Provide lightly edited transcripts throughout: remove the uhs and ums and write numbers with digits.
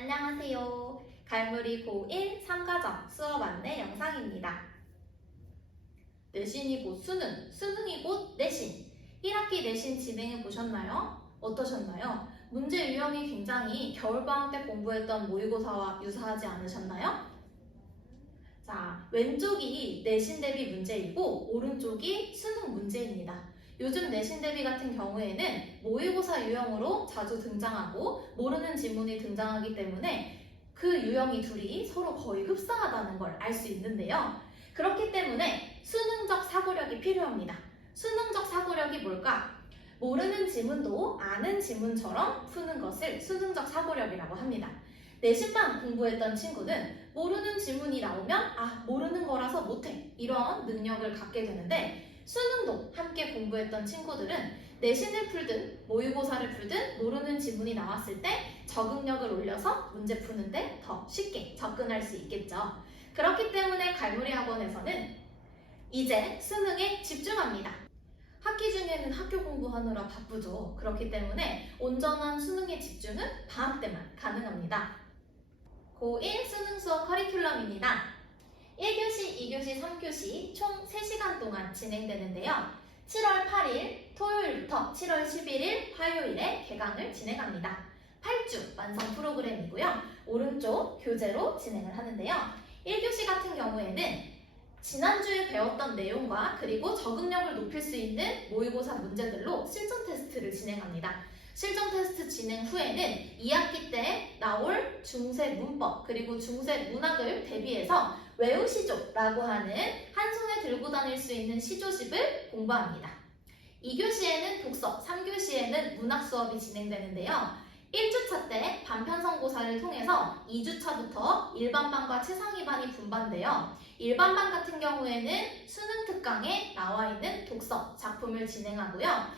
안녕하세요. 갈무리 고1 3과정 수업 안내 영상입니다. 내신이 곧 수능, 수능이 곧 내신. 1학기 내신 진행해 보셨나요? 어떠셨나요? 문제 유형이 굉장히 겨울방학 때 공부했던 모의고사와 유사하지 않으셨나요? 자, 왼쪽이 내신 대비 문제이고 오른쪽이 수능 문제입니다. 요즘 내신 대비 같은 경우에는 모의고사 유형으로 자주 등장하고 모르는 지문이 등장하기 때문에 그 유형이 둘이 서로 거의 흡사하다는 걸 알 수 있는데요. 그렇기 때문에 수능적 사고력이 필요합니다. 수능적 사고력이 뭘까? 모르는 지문도 아는 지문처럼 푸는 것을 수능적 사고력이라고 합니다. 내신만 공부했던 친구는 모르는 지문이 나오면 모르는 거라서 못해 이런 능력을 갖게 되는데 수능도 함께 공부했던 친구들은 내신을 풀든 모의고사를 풀든 모르는 지문이 나왔을 때 적응력을 올려서 문제 푸는데 더 쉽게 접근할 수 있겠죠. 그렇기 때문에 갈무리 학원에서는 이제 수능에 집중합니다. 학기 중에는 학교 공부하느라 바쁘죠. 그렇기 때문에 온전한 수능에 집중은 방학 때만 가능합니다. 고1 수능 수업 커리큘럼입니다. 1교시, 2교시, 3교시 총 3시간 동안 진행되는데요. 7월 8일 토요일부터 7월 11일 화요일에 개강을 진행합니다. 8주 완성 프로그램이고요. 오른쪽 교재로 진행을 하는데요. 1교시 같은 경우에는 지난주에 배웠던 내용과 그리고 적응력을 높일 수 있는 모의고사 문제들로 실전 테스트를 진행합니다. 실전 테스트 진행 후에는 2학기 때 나올 중세 문법 그리고 중세 문학을 대비해서 외우시조라고 하는 한 손에 들고 다닐 수 있는 시조집을 공부합니다. 2교시에는 독서, 3교시에는 문학 수업이 진행되는데요. 1주차 때 반편성고사를 통해서 2주차부터 일반반과 최상위반이 분반되어 일반반 같은 경우에는 수능 특강에 나와 있는 독서 작품을 진행하고요.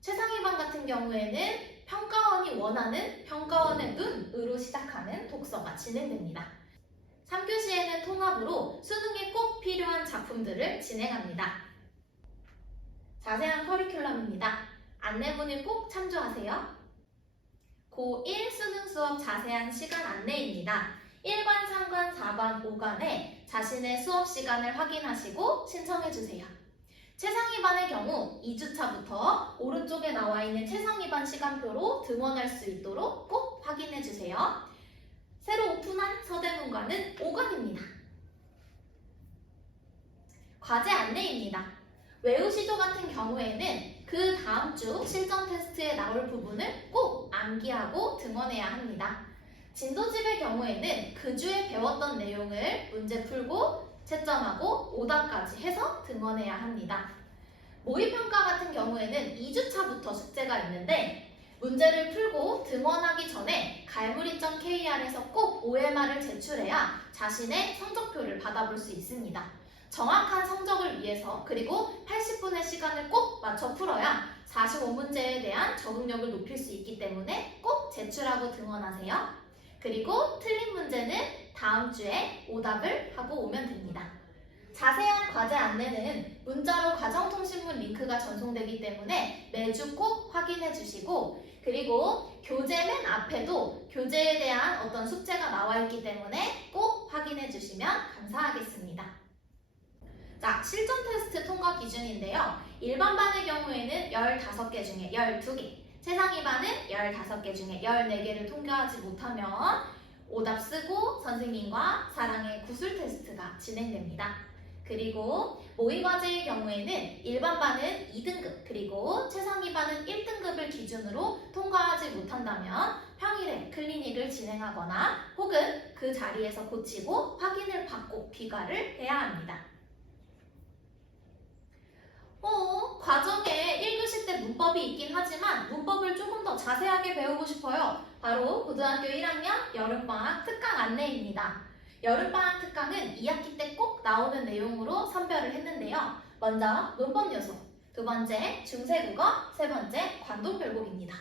최상위반 같은 경우에는 평가원이 원하는 평가원의 눈으로 시작하는 독서가 진행됩니다. 3교시에는 통합으로 수능에 꼭 필요한 작품들을 진행합니다. 자세한 커리큘럼입니다. 안내문을 꼭 참조하세요. 고1 수능 수업 자세한 시간 안내입니다. 1관, 3관, 4관, 5관에 자신의 수업 시간을 확인하시고 신청해주세요. 최상위반의 경우 2주차부터 오른쪽에 나와 있는 최상위반 시간표로 등원할 수 있도록 꼭 확인해주세요. 새로 오픈한 서대문관은 5관입니다. 과제 안내입니다. 외우시조 같은 경우에는 그 다음 주 실전 테스트에 나올 부분을 꼭 암기하고 등원해야 합니다. 진도집의 경우에는 그 주에 배웠던 내용을 문제 풀고 채점하고 오답까지 해서 등원해야 합니다. 모의평가 같은 경우에는 2주차부터 숙제가 있는데 문제를 풀고 등원하기 전에 갈무리.kr에서 꼭 OMR을 제출해야 자신의 성적표를 받아볼 수 있습니다. 정확한 성적을 위해서 그리고 80분의 시간을 꼭 맞춰 풀어야 45문제에 대한 적응력을 높일 수 있기 때문에 꼭 제출하고 등원하세요. 그리고 틀린 문제는 다음 주에 오답을 하고 오면 됩니다. 자세한 과제 안내는 문자로 과정통신문 링크가 전송되기 때문에 매주 꼭 확인해 주시고 그리고 교재 맨 앞에도 교재에 대한 어떤 숙제가 나와 있기 때문에 꼭 확인해 주시면 감사하겠습니다. 자, 실전 테스트 통과 기준인데요. 일반반의 경우에는 15개 중에 12개, 최상위반은 15개 중에 14개를 통과하지 못하면 오답 쓰고 선생님과 사랑의 구술 테스트가 진행됩니다. 그리고 모의과제의 경우에는 일반반은 2등급 그리고 최상위반은 1등급을 기준으로 통과하지 못한다면 평일에 클리닉을 진행하거나 혹은 그 자리에서 고치고 확인을 받고 귀가를 해야 합니다. 과정에 1교시 때 문법이 있긴 하지만 문법을 조금 더 자세하게 배우고 싶어요. 바로 고등학교 1학년 여름방학 특강 안내입니다. 여름방학 특강은 2학기 때 꼭 나오는 내용으로 선별을 했는데요. 먼저 문법 요소, 두 번째 중세국어, 세 번째 관동별곡입니다.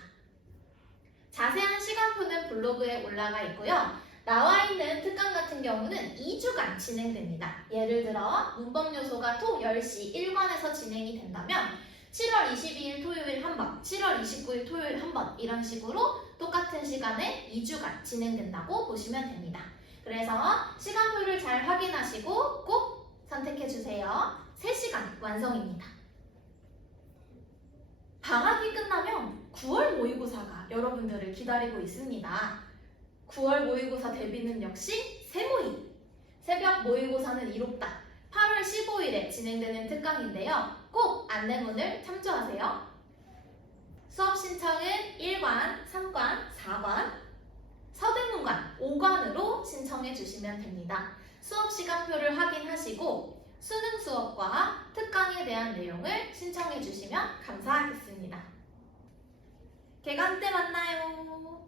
자세한 시간표는 블로그에 올라가 있고요. 나와 있는 특강 같은 경우는 2주간 진행됩니다. 예를 들어 문법 요소가 토 10시 1관에서 진행이 된다면 7월 22일 토요일 한 번, 7월 29일 토요일 한 번 이런 식으로 똑같은 시간에 2주간 진행된다고 보시면 됩니다. 그래서 시간표를 잘 확인하시고 꼭 선택해주세요. 3시간 완성입니다. 방학이 끝나면 9월 모의고사가 여러분들을 기다리고 있습니다. 9월 모의고사 대비는 역시 새모의! 새벽 모의고사는 이롭다. 8월 15일에 진행되는 특강인데요. 꼭 안내문을 참조하세요. 수업 신청은 1관, 3관, 4관, 서대문관 5관으로 신청해 주시면 됩니다. 수업 시간표를 확인하시고 수능 수업과 특강에 대한 내용을 신청해 주시면 감사하겠습니다. 개강 때 만나요.